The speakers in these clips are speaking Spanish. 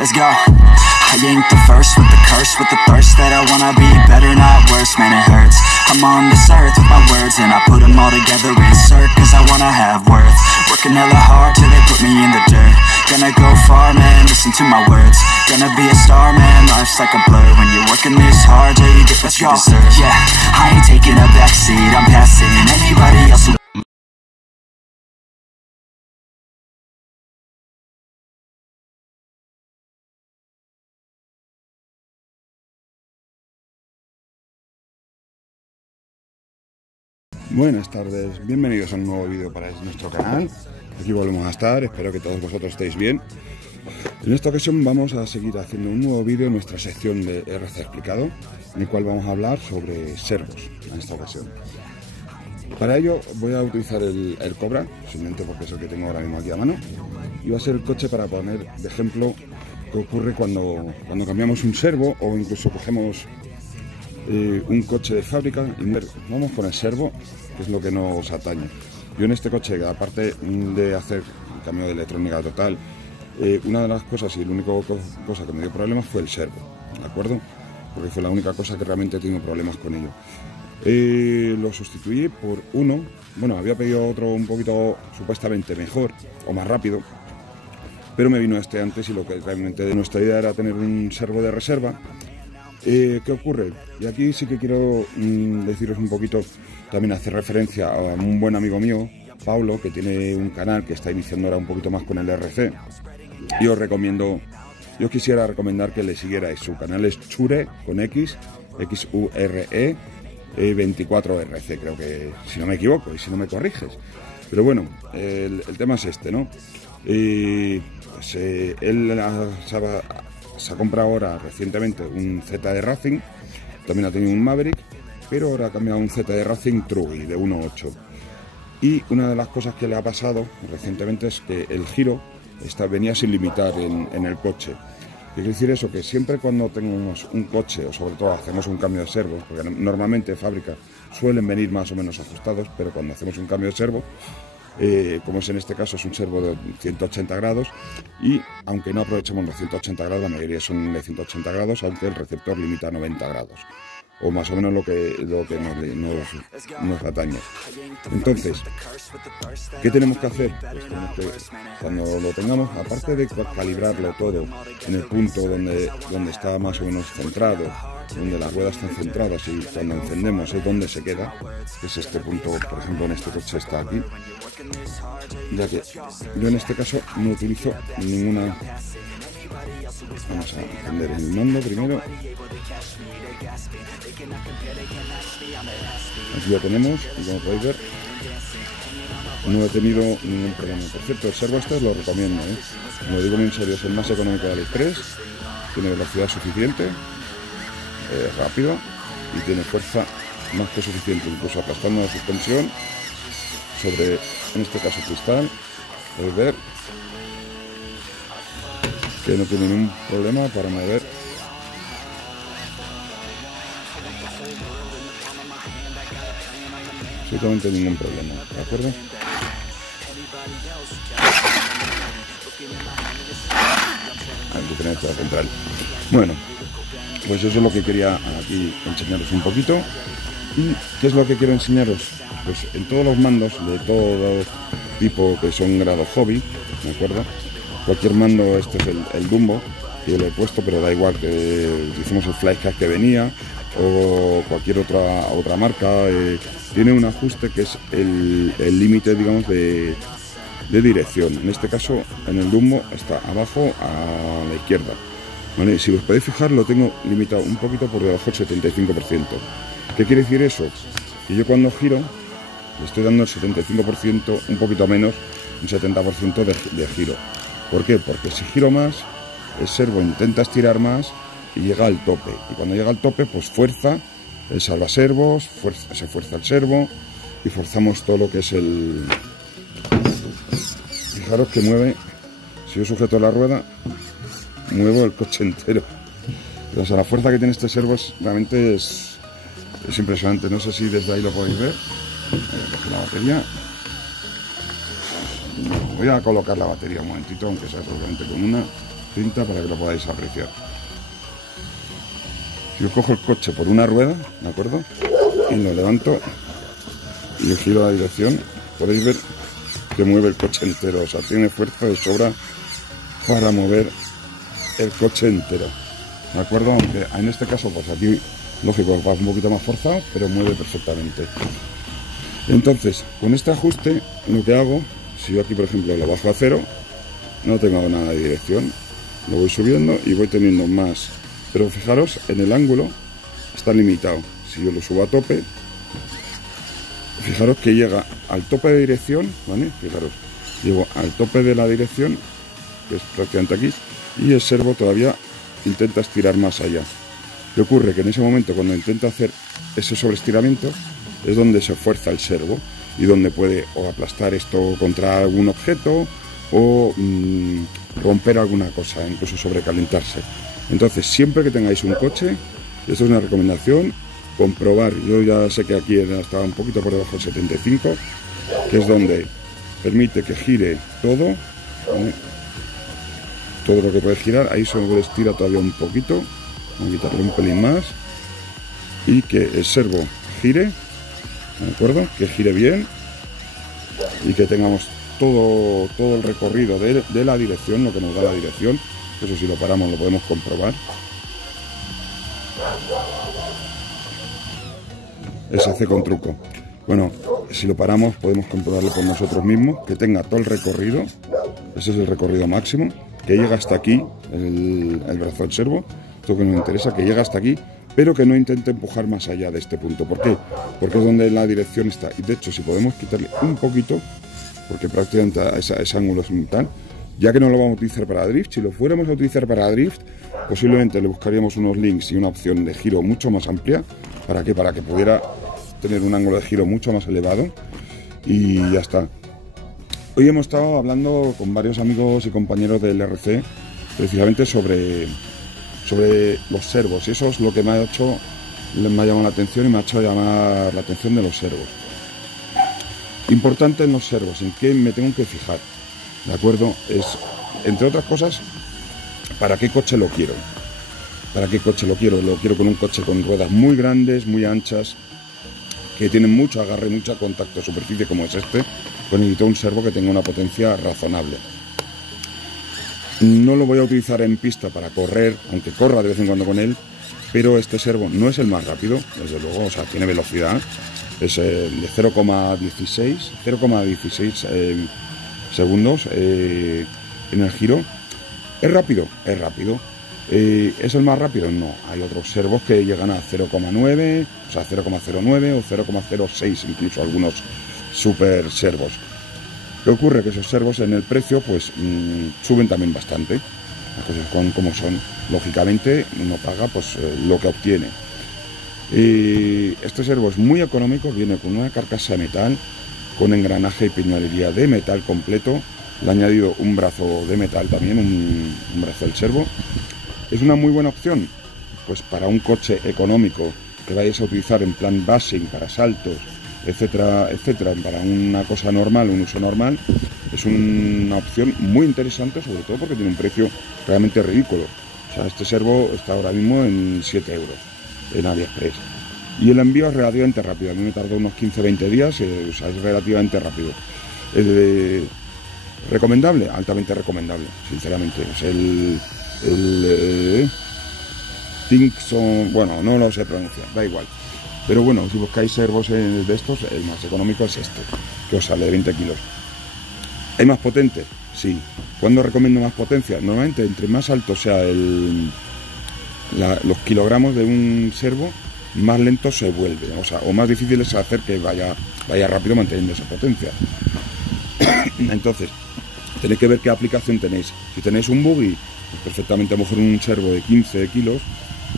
Let's go. I ain't the first with the curse, with the thirst that I wanna be better, not worse, man it hurts. I'm on this earth with my words and I put them all together, insert, cause I wanna have worth. Working hella hard till they put me in the dirt. Gonna go far, man, listen to my words. Gonna be a star, man, life's like a blur. When you're working this hard, yeah, you get what you deserve. Yeah, I ain't taking a backseat, I'm passing anybody else who... Buenas tardes, bienvenidos a un nuevo vídeo para nuestro canal. Aquí volvemos a estar, espero que todos vosotros estéis bien. En esta ocasión vamos a seguir haciendo un nuevo vídeo en nuestra sección de RC Explicado, en el cual vamos a hablar sobre servos en esta ocasión. Para ello voy a utilizar el Cobra, simplemente porque es el que tengo ahora mismo aquí a mano, y va a ser el coche para poner de ejemplo qué ocurre cuando cambiamos un servo o incluso cogemos un coche de fábrica y vamos con el servo, que es lo que nos atañe. Yo en este coche, aparte de hacer un cambio de electrónica total, una de las cosas y la única cosa que me dio problemas fue el servo, ¿de acuerdo? Porque fue la única cosa que realmente he tenido problemas con ello. Lo sustituí por uno, bueno, había pedido otro un poquito supuestamente mejor o más rápido, pero me vino este antes y lo que realmente nuestra idea era tener un servo de reserva. ¿Qué ocurre? Y aquí sí que quiero deciros un poquito, también hacer referencia a un buen amigo mío, Paulo, que tiene un canal que está iniciando ahora un poquito más con el RC. Y os quisiera recomendar que le siguierais. Su canal es Chure, con X, XURE, 24RC, creo que, si no me equivoco y si no me corriges. Pero bueno, el tema es este, ¿no? Pues, él se ha comprado ahora recientemente un ZD Racing, también ha tenido un Maverick, pero ahora ha cambiado un ZD Racing Truggy de 1.8. Y una de las cosas que le ha pasado recientemente es que el giro venía sin limitar en el coche. ¿Qué quiere decir eso? Que siempre cuando tenemos un coche, o sobre todo hacemos un cambio de servo, porque normalmente de fábrica suelen venir más o menos ajustados, pero cuando hacemos un cambio de servo, como es en este caso, es un servo de 180 grados y aunque no aprovechemos los 180 grados, la mayoría son de 180 grados, aunque el receptor limita a 90 grados o más o menos lo que nos atañe. Entonces, ¿qué tenemos que hacer? Pues tenemos que, cuando lo tengamos, aparte de calibrarlo todo en el punto donde está más o menos centrado, donde las ruedas están centradas y cuando encendemos es donde se queda, que es este punto, por ejemplo en este coche está aquí, ya que yo en este caso no utilizo ninguna. Vamos a encender el mando primero. Aquí ya tenemos, y como podéis ver, no he tenido ningún problema. Por cierto, el servo este lo recomiendo, lo digo en serio, es el más económico de AliExpress, tiene velocidad suficiente, rápido y tiene fuerza más que suficiente, incluso aplastando la suspensión sobre, en este caso, cristal. Podéis ver que no tiene ningún problema para mover absolutamente ningún problema, ¿de acuerdo? Hay diferencia central. Bueno, pues eso es lo que quería aquí enseñaros un poquito. ¿Y qué es lo que quiero enseñaros? Pues en todos los mandos de todo tipo que son grado hobby, ¿de acuerdo? Cualquier mando, este es el Dumbo que yo le he puesto, pero da igual que utilicemos el Flycast que venía o cualquier otra marca, tiene un ajuste que es el límite, digamos, de dirección. En este caso, en el Dumbo está abajo a la izquierda, ¿vale? Si os podéis fijar, lo tengo limitado un poquito por debajo del 75%. ¿Qué quiere decir eso? Que yo cuando giro le estoy dando el 75%, un poquito menos, un 70% de giro. ¿Por qué? Porque si giro más, el servo intenta estirar más y llega al tope. Y cuando llega al tope, pues fuerza el salvaservos, se fuerza el servo y forzamos todo lo que es el... Fijaros que mueve, si yo sujeto la rueda, muevo el coche entero. O sea, la fuerza que tiene este servo realmente es impresionante. No sé si desde ahí lo podéis ver. La batería. Voy a colocar la batería un momentito, aunque sea solamente con una. cinta para que lo podáis apreciar. Si yo cojo el coche por una rueda, ¿de acuerdo? Y lo levanto y giro la dirección, podéis ver que mueve el coche entero, o sea, tiene fuerza de sobra para mover el coche entero, ¿de acuerdo? Aunque en este caso, pues aquí, lógico, va un poquito más forzado, pero mueve perfectamente. Entonces, con este ajuste, lo que hago, si yo aquí, por ejemplo, lo bajo a 0, no tengo nada de dirección, lo voy subiendo y voy teniendo más, pero fijaros, en el ángulo está limitado. Si yo lo subo a tope, fijaros que llega al tope de dirección, ¿vale? Fijaros, llego al tope de la dirección, que es prácticamente aquí, y el servo todavía intenta estirar más allá. ¿Qué ocurre? Que en ese momento, cuando intenta hacer ese sobreestiramiento, es donde se fuerza el servo y donde puede o aplastar esto contra algún objeto o romper alguna cosa, incluso sobrecalentarse. Entonces, siempre que tengáis un coche, esto es una recomendación, comprobar. Yo ya sé que aquí estaba un poquito por debajo del 75, que es donde permite que gire todo, ¿vale? Todo lo que puede girar, ahí se estira todavía un poquito, voy a quitarle un pelín más y que el servo gire, ¿de acuerdo? Que gire bien y que tengamos todo el recorrido de la dirección, lo que nos da la dirección. Eso, si lo paramos, lo podemos comprobar. Se hace con truco. Bueno, si lo paramos podemos comprobarlo por nosotros mismos, que tenga todo el recorrido. Ese es el recorrido máximo, que llega hasta aquí el brazo del servo. Esto que nos interesa, que llega hasta aquí, pero que no intente empujar más allá de este punto. ¿Por qué? Porque es donde la dirección está. Y de hecho, si podemos quitarle un poquito, porque prácticamente ese ángulo es tal, ya que no lo vamos a utilizar para drift, si lo fuéramos a utilizar para drift, posiblemente le buscaríamos unos links y una opción de giro mucho más amplia. ¿Para qué? Para que pudiera tener un ángulo de giro mucho más elevado. Y ya está. Hoy hemos estado hablando con varios amigos y compañeros del RC precisamente sobre los servos, y eso es lo que me ha llamado la atención y me ha hecho llamar la atención de los servos. Importante en los servos, en qué me tengo que fijar, ¿de acuerdo? Es, entre otras cosas, ¿para qué coche lo quiero? ¿Para qué coche lo quiero? Lo quiero con un coche con ruedas muy grandes, muy anchas, que tienen mucho agarre, mucho contacto, superficie como es este, pues necesito un servo que tenga una potencia razonable. No lo voy a utilizar en pista para correr, aunque corra de vez en cuando con él, pero este servo no es el más rápido, desde luego, o sea, tiene velocidad, es de 0,16 segundos en el giro. ¿Es rápido? Es rápido. ¿Es el más rápido? No, hay otros servos que llegan a 0,9, o sea, 0,09 o 0,06, incluso algunos super servos. ¿Qué ocurre? Que esos servos en el precio pues suben también bastante. Las cosas como son. Lógicamente uno paga pues lo que obtiene. Este servo es muy económico, viene con una carcasa de metal, con engranaje y piñonería de metal completo. Le he añadido un brazo de metal también, un brazo del servo. ¿Es una muy buena opción? Pues para un coche económico que vayáis a utilizar en plan basing, para saltos, etcétera, etcétera, para una cosa normal, un uso normal, es una opción muy interesante, sobre todo porque tiene un precio realmente ridículo. O sea, este servo está ahora mismo en 7 euros en AliExpress. Y el envío es relativamente rápido, a mí me tardó unos 15-20 días, o sea, es relativamente rápido. ¿Recomendable? Altamente recomendable, sinceramente. O sea, Tinkson, bueno, no lo sé pronunciar, da igual. Pero bueno, si buscáis servos de estos, el más económico es este, que os sale de 20 kilos. ¿Hay más potente? Sí. ¿Cuándo recomiendo más potencia? Normalmente, entre más alto sea los kilogramos de un servo, más lento se vuelve, o sea, o más difícil es hacer que vaya rápido manteniendo esa potencia. Entonces, tenéis que ver qué aplicación tenéis. Si tenéis un buggy, pues perfectamente a lo mejor un servo de 15 kilos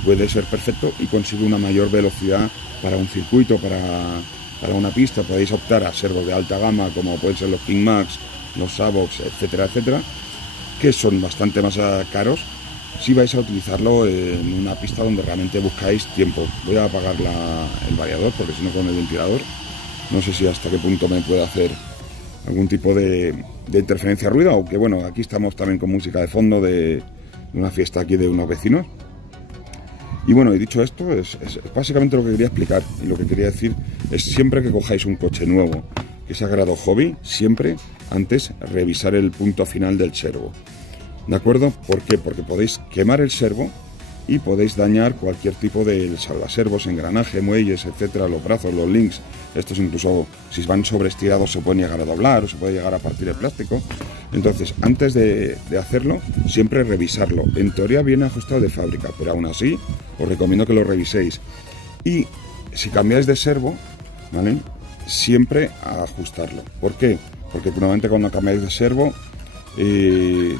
puede ser perfecto y consigue una mayor velocidad para un circuito, para una pista. Podéis optar a servos de alta gama como pueden ser los King Max, los Savox, etcétera, etcétera, que son bastante más caros si vais a utilizarlo en una pista donde realmente buscáis tiempo. Voy a apagar el variador porque si no con el ventilador no sé si hasta qué punto me puede hacer algún tipo de interferencia ruido, aunque bueno, aquí estamos también con música de fondo de de una fiesta aquí de unos vecinos. Y bueno, y dicho esto, es básicamente lo que quería explicar. Y lo que quería decir es, siempre que cojáis un coche nuevo que sea grado hobby, siempre antes revisar el punto final del servo. ¿De acuerdo? ¿Por qué? Porque podéis quemar el servo y podéis dañar cualquier tipo de salvaservos, engranaje, muelles, etcétera, los brazos, los links. Estos incluso, si van sobreestirados, se pueden llegar a doblar o se puede llegar a partir el plástico. Entonces, antes de hacerlo, siempre revisarlo. En teoría viene ajustado de fábrica, pero aún así os recomiendo que lo reviséis. Y si cambiáis de servo, ¿vale?, siempre a ajustarlo. ¿Por qué? Porque normalmente cuando cambiáis de servo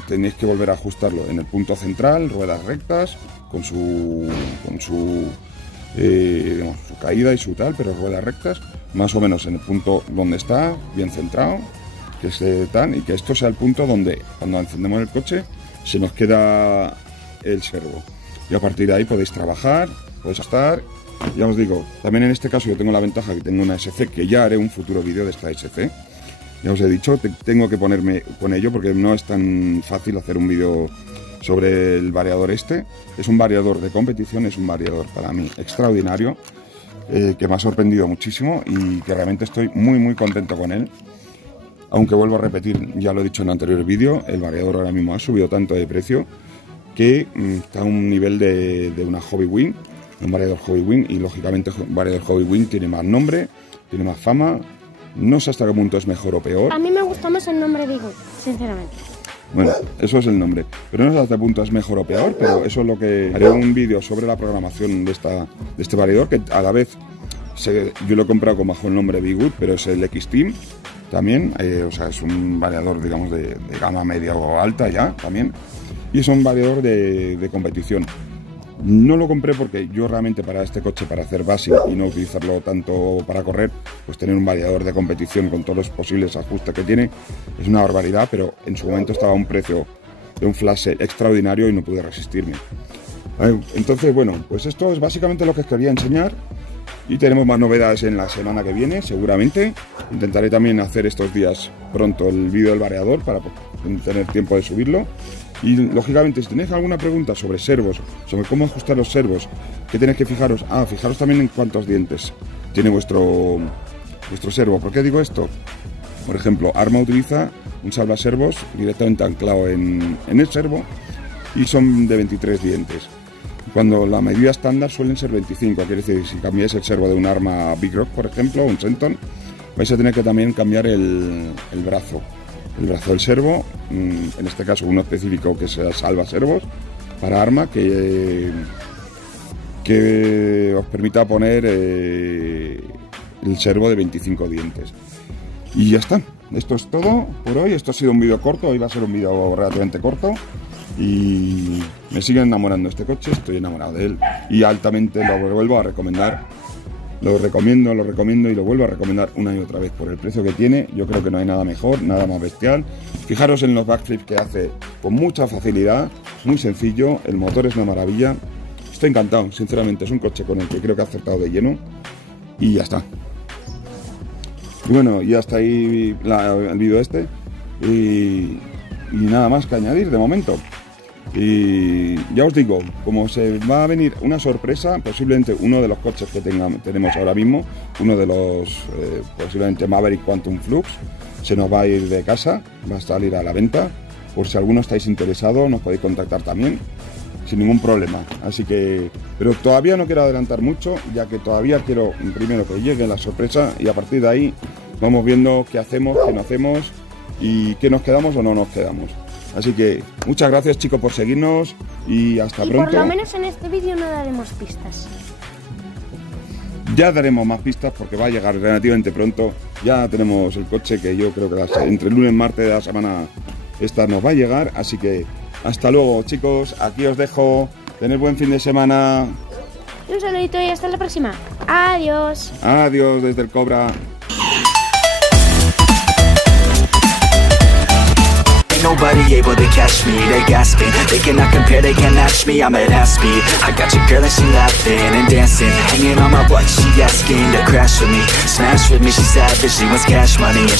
tenéis que volver a ajustarlo en el punto central, ruedas rectas, con su caída y su tal, pero ruedas rectas, más o menos en el punto donde está, bien centrado, que esté tan, y que esto sea el punto donde cuando encendemos el coche se nos queda el servo. Y a partir de ahí podéis trabajar, podéis estar. Ya os digo, también en este caso yo tengo la ventaja que tengo una SC, que ya haré un futuro vídeo de esta SC. Ya os he dicho, tengo que ponerme con ello porque no es tan fácil hacer un vídeo sobre el variador este. Es un variador de competición, es un variador para mí extraordinario, que me ha sorprendido muchísimo y que realmente estoy muy contento con él. Aunque vuelvo a repetir, ya lo he dicho en el anterior vídeo, el variador ahora mismo ha subido tanto de precio que está a un nivel de una Hobby Wing, un variador Hobby Wing, y lógicamente un variador Hobby Wing tiene más nombre, tiene más fama. No sé hasta qué punto es mejor o peor. A mí me gusta más el nombre Bigwood, sinceramente. Bueno, eso es el nombre. Pero no sé hasta qué punto es mejor o peor, pero eso es lo que... Haré un vídeo sobre la programación de este variador, que a la vez yo lo he comprado con bajo el nombre Bigwood, pero es el X-Team también. O sea, es un variador, digamos, de gama media o alta ya también. Y es un variador de competición. No lo compré porque yo realmente para este coche, para hacer base y no utilizarlo tanto para correr, pues tener un variador de competición con todos los posibles ajustes que tiene es una barbaridad, pero en su momento estaba a un precio de un flash extraordinario y no pude resistirme. Entonces, bueno, pues esto es básicamente lo que os quería enseñar y tenemos más novedades en la semana que viene, seguramente. Intentaré también hacer estos días pronto el vídeo del variador para tener tiempo de subirlo. Y lógicamente, si tenéis alguna pregunta sobre servos, sobre cómo ajustar los servos, ¿qué tenéis que fijaros? Fijaros también en cuántos dientes tiene vuestro servo. ¿Por qué digo esto? Por ejemplo, Arma utiliza un salvaservos directamente anclado en el servo y son de 23 dientes. Cuando la medida estándar suelen ser 25, quiere decir, si cambiáis el servo de un Arma Big Rock, por ejemplo, un Senton, vais a tener que también cambiar el brazo. El brazo del servo, en este caso uno específico que sea salvaservos para Arma, que os permita poner el servo de 25 dientes. Y ya está, esto es todo por hoy. Esto ha sido un vídeo corto, hoy va a ser un vídeo relativamente corto. Y me sigue enamorando este coche, estoy enamorado de él y altamente lo vuelvo a recomendar. Lo recomiendo y lo vuelvo a recomendar una y otra vez por el precio que tiene. Yo creo que no hay nada mejor, nada más bestial. Fijaros en los backflips que hace con mucha facilidad, muy sencillo, el motor es una maravilla. Estoy encantado, sinceramente, es un coche con el que creo que ha acertado de lleno y ya está. Y bueno, y hasta ahí el vídeo este y nada más que añadir de momento. Y ya os digo, como se va a venir una sorpresa, posiblemente uno de los coches que tenemos ahora mismo, uno de los posiblemente Maverick Quantum Flux, se nos va a ir de casa, va a salir a la venta. Por si alguno estáis interesados, nos podéis contactar también, sin ningún problema. Así que, pero todavía no quiero adelantar mucho, ya que todavía quiero primero que llegue la sorpresa y a partir de ahí vamos viendo qué hacemos, qué no hacemos y qué nos quedamos o no nos quedamos. Así que muchas gracias, chicos, por seguirnos y hasta pronto. Por lo menos en este vídeo no daremos pistas. Ya daremos más pistas porque va a llegar relativamente pronto. Ya tenemos el coche que yo creo que entre el lunes y martes de la semana esta nos va a llegar. Así que hasta luego, chicos. Aquí os dejo. Tened buen fin de semana. Un saludito y hasta la próxima. Adiós. Adiós desde el Cobra. Nobody able to catch me, they gasping. They cannot compare, they can't match me, I'm at half speed. I got your girl and she laughing and dancing, hanging on my butt, she asking to crash with me, smash with me, she savage, she wants cash money and she